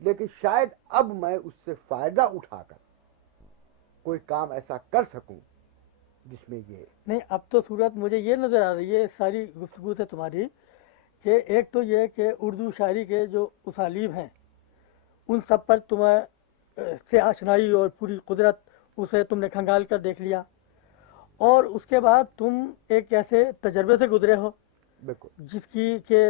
لیکن شاید اب میں اس سے فائدہ اٹھا کر کوئی کام ایسا کر سکوں جس میں یہ نہیں، اب تو صورت مجھے یہ نظر آ رہی ہے ساری گفتگو سے تمہاری، کہ ایک تو یہ کہ اردو شاعری کے جو اسالیب ہیں ان سب پر تمہیں سے آشنائی اور پوری قدرت اسے تم نے کھنگال کر دیکھ لیا، اور اس کے بعد تم ایک ایسے تجربے سے گزرے ہو بالکل جس کی کہ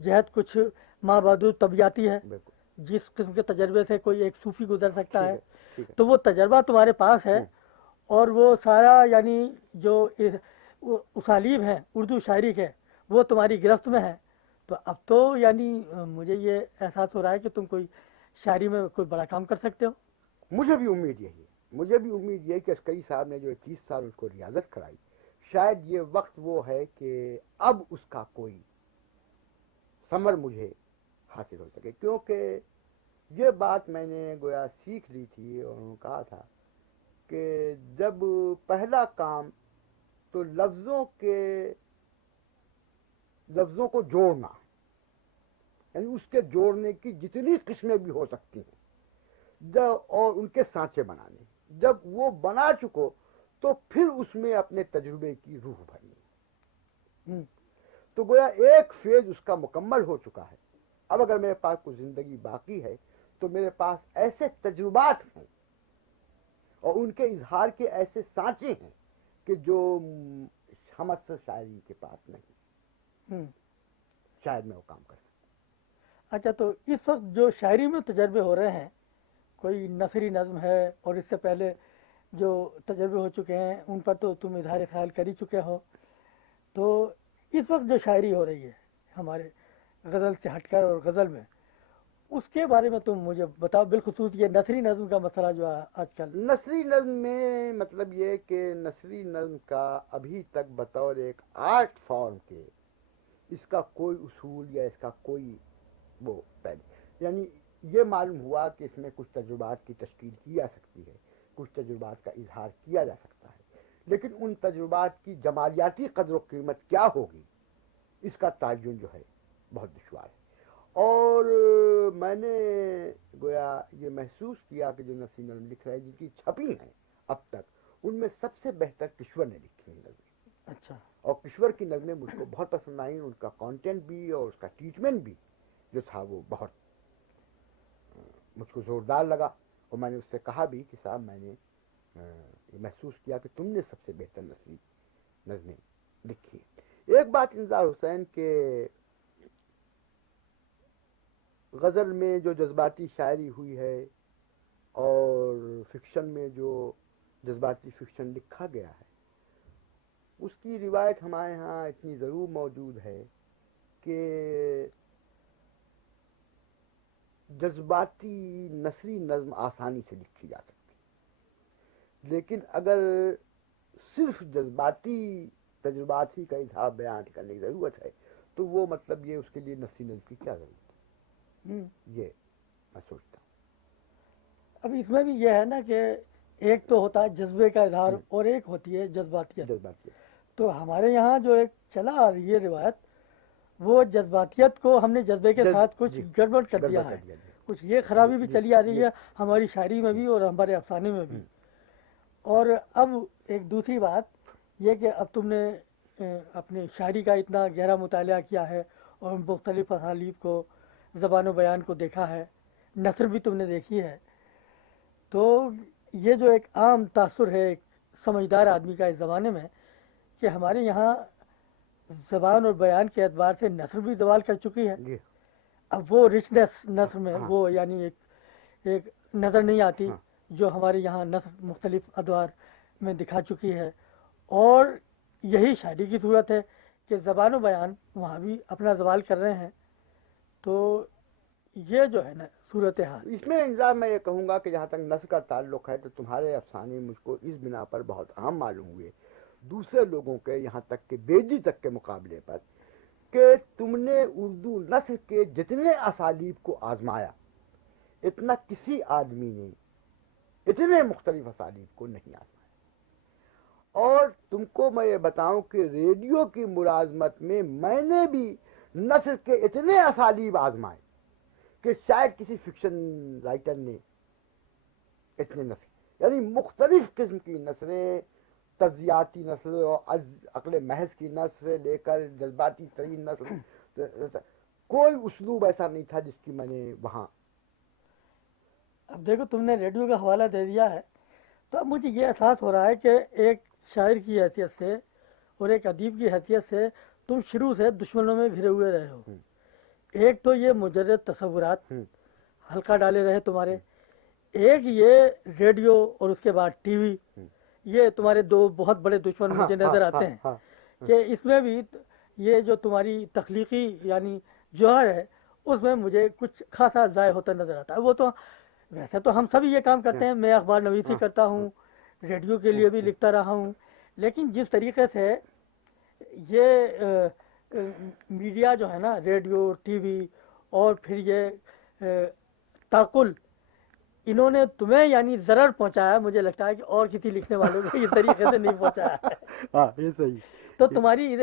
جہت کچھ مابعدود طبیعتی ہے، بالکل جس قسم کے تجربے سے کوئی ایک صوفی گزر سکتا ٹھیک ہے، ہے ٹھیک ہے تو وہ تجربہ تمہارے پاس ہے، ہوں، اور وہ سارا یعنی جو وہ اسالیب ہیں اردو شاعری کے وہ تمہاری گرفت میں ہے، تو اب تو یعنی مجھے یہ احساس ہو رہا ہے کہ تم کوئی شاعری میں کوئی بڑا کام کر سکتے ہو۔ مجھے بھی امید یہی ہے، مجھے بھی امید یہ کہ اسکئی صاحب نے جو 21 سال اس کو ریاضت کرائی، شاید یہ وقت وہ ہے کہ اب اس کا کوئی ثمر مجھے حاصل ہو سکے، کیونکہ یہ بات میں نے گویا سیکھ لی تھی اور انہوں نے کہا تھا کہ جب پہلا کام تو لفظوں کو جوڑنا، یعنی اس کے جوڑنے کی جتنی قسمیں بھی ہو سکتی ہیں اور ان کے سانچے بنانے، جب وہ بنا چکو تو پھر اس میں اپنے تجربے کی روح بھرنی، تو گویا ایک فیز اس کا مکمل ہو چکا ہے۔ اب اگر میرے پاس کوئی زندگی باقی ہے تو میرے پاس ایسے تجربات ہیں اور ان کے اظہار کے ایسے سانچے ہیں کہ جو ہم اکثر شاعری کے پاس نہیں، شاید میں وہ کام کر سکتا۔ اچھا، تو اس وقت جو شاعری میں تجربے ہو رہے ہیں، کوئی نثری نظم ہے اور اس سے پہلے جو تجربے ہو چکے ہیں ان پر تو تم اظہار خیال کر ہی چکے ہو، تو اس وقت جو شاعری ہو رہی ہے ہمارے غزل سے ہٹ کر اور غزل میں، اس کے بارے میں تم مجھے بتاؤ، بالخصوص یہ نثری نظم کا مسئلہ جو ہے آج کل۔ نثری نظم میں مطلب یہ کہ نثری نظم کا ابھی تک بطور ایک آرٹ فارم کے اس کا کوئی اصول یا اس کا کوئی وہ پہلے، یعنی یہ معلوم ہوا کہ اس میں کچھ تجربات کی تشکیل کی جا سکتی ہے، کچھ تجربات کا اظہار کیا جا سکتا ہے، لیکن ان تجربات کی جمالیاتی قدر و قیمت کیا ہوگی اس کا تعین جو ہے بہت دشوار ہے۔ اور میں نے گویا یہ محسوس کیا کہ جو نثری نظم لکھ رہے ہیں جن کی چھپی ہیں اب تک، ان میں سب سے بہتر کشور نے لکھی ہیں نظمیں، اچھا، اور کشور کی نظمیں مجھ کو بہت پسند آئیں، ان کا کانٹینٹ بھی اور اس کا ٹریٹمنٹ بھی جو تھا وہ بہت مجھ کو زوردار لگا، اور میں نے اس سے کہا بھی کہ صاحب میں نے یہ محسوس کیا کہ تم نے سب سے بہتر نثری نظمیں لکھی ہیں۔ ایک بات انذار حسین کہ غزل میں جو جذباتی شاعری ہوئی ہے اور فکشن میں جو جذباتی فکشن لکھا گیا ہے، اس کی روایت ہمارے ہاں اتنی ضرور موجود ہے کہ جذباتی نثری نظم آسانی سے لکھی جا سکتی، لیکن اگر صرف جذباتی تجربات ہی کا اظہار بیان کرنے کی ضرورت ہے تو وہ مطلب یہ اس کے لیے نثری نظم کی کیا ضرورت ہے، یہ میں سوچتا ہوں۔ اب اس میں بھی یہ ہے نا کہ ایک تو ہوتا ہے جذبے کا اظہار اور ایک ہوتی ہے جذباتیت، جذباتی تو ہمارے یہاں جو ایک چلا آ رہی ہے روایت، وہ جذباتیت کو ہم نے جذبے کے ساتھ کچھ گڑبڑ کر دیا ہے، کچھ یہ خرابی بھی چلی آ رہی ہے ہماری شاعری میں بھی اور ہمارے افسانے میں بھی۔ اور اب ایک دوسری بات یہ کہ اب تم نے اپنی شاعری کا اتنا گہرا مطالعہ کیا ہے اور مختلف اسالیب کو، زبان و بیان کو دیکھا ہے، نثر بھی تم نے دیکھی ہے، تو یہ جو ایک عام تاثر ہے ایک سمجھدار آدمی کا اس زمانے میں کہ ہمارے یہاں زبان اور بیان کے اعتبار سے نثر بھی زوال کر چکی ہے، جی اب وہ رچنس نثر میں وہ یعنی ایک نظر نہیں آتی جو ہمارے یہاں نثر مختلف ادوار میں دکھا چکی ہے، اور یہی شاعری کی صورت ہے کہ زبان و بیان وہاں بھی اپنا زوال کر رہے ہیں، تو یہ جو ہے نا صورت حال۔ اس میں انضام میں یہ کہوں گا کہ جہاں تک نثر کا تعلق ہے تو تمہارے افسانے مجھ کو اس بنا پر بہت عام معلوم ہوئے دوسرے لوگوں کے، یہاں تک کہ بیدی تک کے مقابلے پر، کہ تم نے اردو نثر کے جتنے اسالیب کو آزمایا اتنا کسی آدمی نے اتنے مختلف اسالیب کو نہیں آزمایا۔ اور تم کو میں یہ بتاؤں کہ ریڈیو کی ملازمت میں نے بھی نثر کے اتنے اسالیب آزمائے کہ شاید کسی فکشن رائٹر نے اتنے نثر، یعنی مختلف قسم کی نثریں، تجزیاتی نثر اور عقل محض کی نثر لے کر جذباتی ترین نثر، کوئی اسلوب ایسا نہیں تھا جس کی میں نے وہاں. اب دیکھو تم نے ریڈیو کا حوالہ دے دیا ہے تو اب مجھے یہ احساس ہو رہا ہے کہ ایک شاعر کی حیثیت سے اور ایک ادیب کی حیثیت سے تم شروع سے دشمنوں میں گھرے ہوئے رہے ہو. ایک تو یہ مجرد تصورات ہلکا ڈالے رہے تمہارے، ایک یہ ریڈیو اور اس کے بعد ٹی وی، یہ تمہارے دو بہت بڑے دشمن مجھے نظر آتے ہیں کہ اس میں بھی یہ جو تمہاری تخلیقی یعنی جوہر ہے اس میں مجھے کچھ خاصا ضائع ہوتا نظر آتا ہے. وہ تو ویسے تو ہم سبھی یہ کام کرتے ہیں، میں اخبار نویسی کرتا ہوں، ریڈیو کے لیے بھی لکھتا رہا ہوں، لیکن جس طریقے سے یہ میڈیا جو ہے نا، ریڈیو، ٹی وی اور پھر یہ تعقل، انہوں نے تمہیں یعنی ضرر پہنچایا، مجھے لگتا ہے کہ اور کسی لکھنے والوں کو اس طریقے سے نہیں پہنچایا ہے. ہاں یہ صحیح. تو تمہاری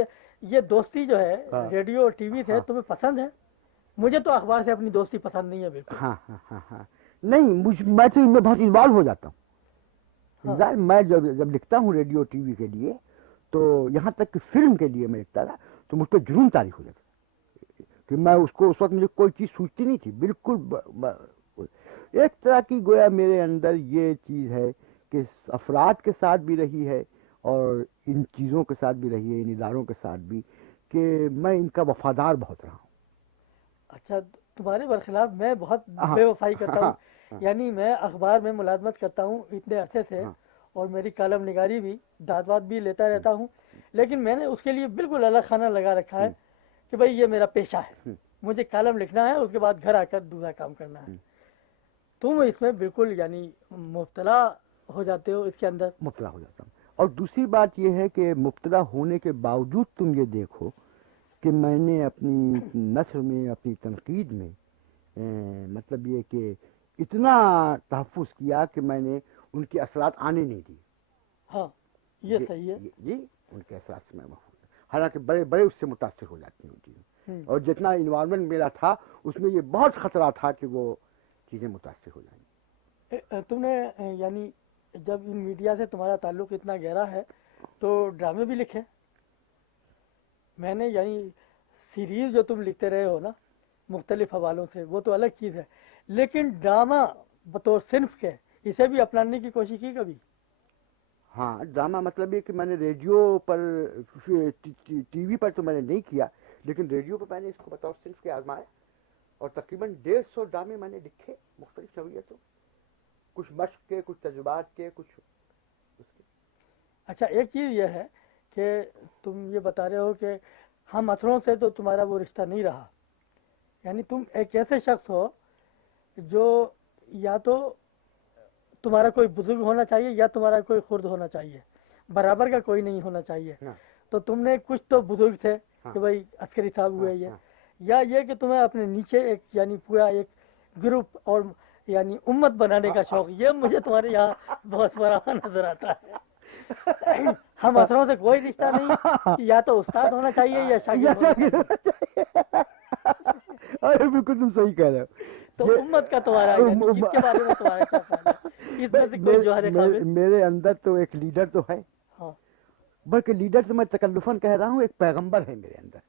یہ دوستی جو ہے ریڈیو اور ٹی وی سے تمہیں پسند ہے؟ مجھے تو اخبار سے اپنی دوستی پسند نہیں ہے بالکل. ہاں ہاں ہاں ہاں نہیں، میں تو ان میں بہت انوالو ہو جاتا ہوں. میں جب لکھتا ہوں ریڈیو ٹی وی کے لیے، تو یہاں تک کہ فلم کے لیے میں لکھتا تھا تو مجھ پہ جنون طاری ہو جاتا کہ میں اس وقت مجھے کوئی چیز سوچتی نہیں تھی بالکل. ایک طرح کی گویا میرے اندر یہ چیز ہے کہ افراد کے ساتھ بھی رہی ہے اور ان چیزوں کے ساتھ بھی رہی ہے، ان اداروں کے ساتھ بھی، کہ میں ان کا وفادار بہت رہا ہوں. اچھا، تمہارے برخلاف میں بہت بے وفائی کرتا ہوں. یعنی میں اخبار میں ملازمت کرتا ہوں اتنے عرصے سے، اور میری کالم نگاری بھی، داد واد بھی لیتا رہتا ہوں، لیکن میں نے اس کے لیے بالکل الگ خانہ لگا رکھا ہے کہ بھائی یہ میرا پیشہ ہے، مجھے کالم لکھنا ہے، اس کے بعد گھر آ کر دوسرا کام کرنا ہے. تم اس میں بالکل یعنی مبتلا ہو جاتے ہو، اس کے اندر مبتلا ہو جاتا ہوں. اور دوسری بات یہ ہے کہ مبتلا ہونے کے باوجود تم یہ دیکھو کہ میں نے اپنی نثر میں، اپنی تنقید میں مطلب یہ کہ اتنا تحفظ کیا کہ میں نے ان کے اثرات آنے نہیں دی. ہاں یہ صحیح ہے. جی ان کے اثرات سے میں محفوظ ہوں، حالانکہ بڑے بڑے اس سے متاثر ہو جاتی ہیں چیزیں، اور جتنا انوائرمنٹ میرا تھا اس میں یہ بہت خطرہ تھا کہ وہ چیزیں متاثر ہو جائیں. تم نے یعنی جب ان میڈیا سے تمہارا تعلق اتنا گہرا ہے تو ڈرامے بھی لکھے؟ میں نے یعنی سیریز جو تم لکھتے رہے ہو نا مختلف حوالوں سے، وہ تو الگ چیز ہے، لیکن ڈرامہ بطور صنف کے اسے بھی اپنانے کی کوشش کی کبھی؟ ہاں ڈرامہ مطلب یہ کہ میں نے ریڈیو پر، ٹی وی پر تو میں نے نہیں کیا، لیکن ریڈیو پر میں نے اس کو بطور صنف کے آزمایا، اور تقریباً 150 ڈرامے میں نے لکھے مختلف نوعیتوں، کچھ مشق کے، کچھ تجربات کے، کچھ اس کے. اچھا، ایک چیز یہ ہے کہ تم یہ بتا رہے ہو کہ ہم اثروں سے تو تمہارا وہ رشتہ نہیں رہا، یعنی تم ایک ایسے شخص ہو جو یا تو تمہارا کوئی بزرگ ہونا چاہیے یا تمہارا کوئی خرد ہونا چاہیے، برابر کا کوئی نہیں ہونا چاہیے. تو تم نے کچھ تو بزرگ تھے کہ بھائی عسکری صاحب ہوئے یا یہ کہ تمہیں اپنے نیچے ایک یعنی پورا ایک گروپ اور یعنی امت بنانے کا شوق، یہ مجھے تمہارے یہاں بہت بڑا نظر آتا ہے. ہم اثروں سے کوئی رشتہ نہیں، یا تو استاد ہونا چاہیے یا شاگرد ہونا چاہیے. ارے بالکل تم صحیح کہہ رہے ہو. تو امت کا تمہارا یعنی اس کے بارے میں تمہارا کیا خیال ہے؟ اس میں سے کوئی جوہر قابل؟ میرے اندر تو ایک لیڈر تو ہے، ہاں، بلکہ لیڈر تو میں تکلفاً کہہ رہا ہوں، ایک پیغمبر ہے میرے اندر،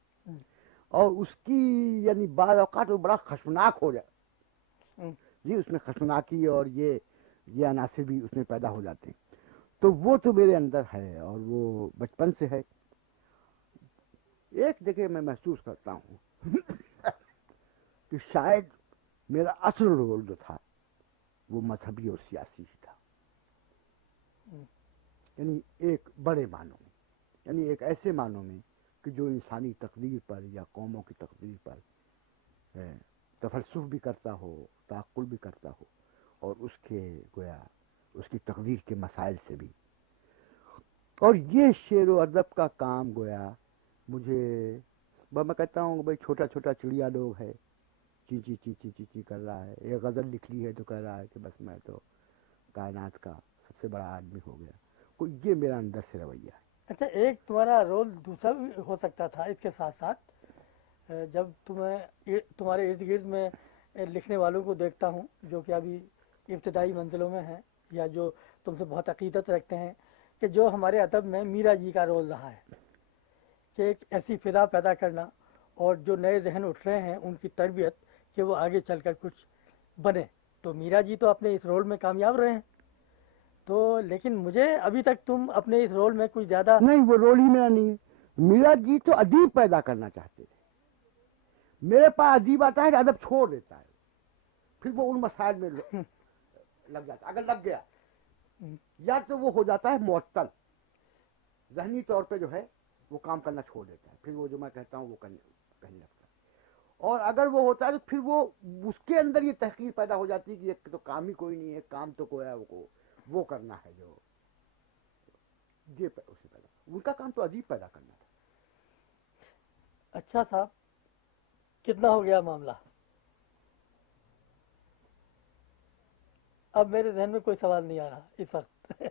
اور اس کی یعنی بعض اوقات وہ بڑا خشمناک ہو جائے جی، اس میں خشمناکی اور یہ عناصر بھی اس میں پیدا ہو جاتے ہیں. تو وہ تو میرے اندر ہے اور وہ بچپن سے ہے. ایک جگہ میں محسوس کرتا ہوں کہ شاید میرا اصل رول جو تھا وہ مذہبی اور سیاسی ہی تھا، یعنی ایک بڑے معنوں میں، یعنی ایک ایسے معنوں میں کہ جو انسانی تقدیر پر یا قوموں کی تقدیر پر تفلسف بھی کرتا ہو، تعقل بھی کرتا ہو، اور اس کے گویا اس کی تقدیر کے مسائل سے بھی. اور یہ شعر و ادب کا کام گویا مجھے، میں کہتا ہوں بھائی چھوٹا چھوٹا چڑیا لوگ ہے، چی چی چی چی چی چی کر رہا ہے، ایک غزل لکھ لی ہے تو کہہ رہا ہے کہ بس میں تو کائنات کا سب سے بڑا آدمی ہو گیا. کوئی یہ میرا اندر سے رویہ ہے. اچھا، ایک تمہارا رول دوسرا بھی ہو سکتا تھا اس کے ساتھ ساتھ، جب تمہارے ارد گرد میں لکھنے والوں کو دیکھتا ہوں جو کہ ابھی ابتدائی منزلوں میں ہیں یا جو تم سے بہت عقیدت رکھتے ہیں کہ جو ہمارے ادب میں میرا جی کا رول رہا ہے کہ ایک ایسی فضا پیدا کرنا اور جو نئے ذہن اٹھ رہے ہیں ان کی تربیت کہ وہ آگے چل کر کچھ بنے. تو میرا جی تو اپنے اس رول میں کامیاب رہے ہیں تو لیکن مجھے ابھی تک تم اپنے اس رول میں کوئی زیادہ نہیں، وہ رول ہی میرا نہیں ہے. میرا جی تو ادیب پیدا کرنا چاہتے تھے. میرے پاس ادیب آتا ہے کہ ادب چھوڑ دیتا ہے، پھر وہ ان مسائل میں لگ جاتا ہے. اگر لگ گیا یا تو وہ ہو جاتا ہے معطل، ذہنی طور پہ جو ہے وہ کام کرنا چھوڑ دیتا ہے، پھر وہ جو میں کہتا ہوں وہ کہنے لگتا ہے. اور اگر وہ ہوتا ہے تو پھر وہ اس کے اندر یہ تحقیر پیدا ہو جاتی ہے کہ یہ تو کام ہی کوئی نہیں ہے، کام تو کوئی ہے وہ کرنا ہے جو یہ اسے پیدا. ان کا کام تو ادیب پیدا کرنا تھا. اچھا صاحب کتنا ہو گیا معاملہ؟ اب میرے ذہن میں کوئی سوال نہیں آ رہا اس وقت